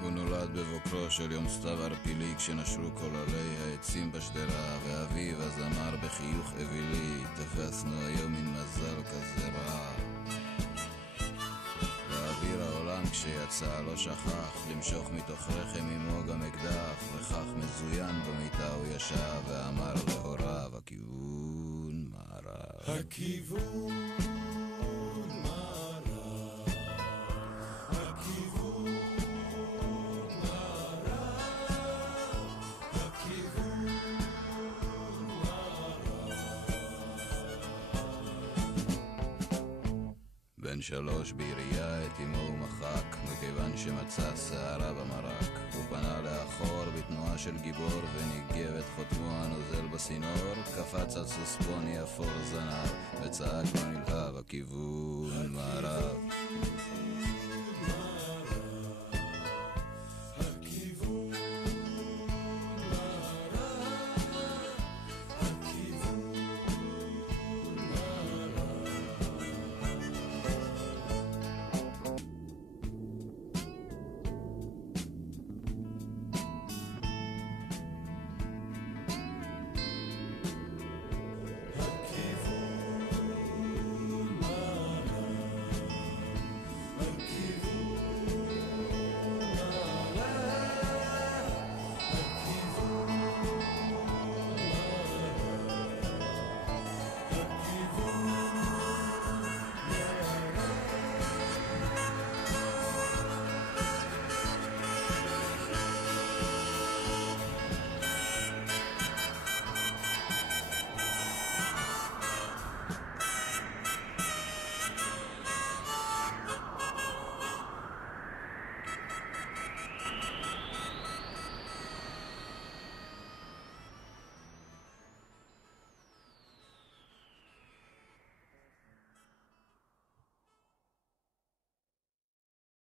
הוא נולד בבוקרו של יום סתיו ערפילי כשנשרו כל עלי העצים בשדרה, ואביו אז אמר בחיוך אווילי, תפסנו היום מן מזל כזה רע. ואוויר העולם כשיצא לא שכח למשוך מתוך רחם עמו גם אקדח, וכך מזוין במיטה הוא ישב ואמר להוריו, הכיוון מערב, הכיוון מערב, הכיוון בן 3 בעירייה את אמו הוא מחק, מכיוון שמצא שערה במרק. הוא פנה לאחור בתנועה של גיבור וניגב את חותמו הנוזל בסינור, קפץ על סוספוני אפור זנב וצעק ונלהב, הכיוון מערב.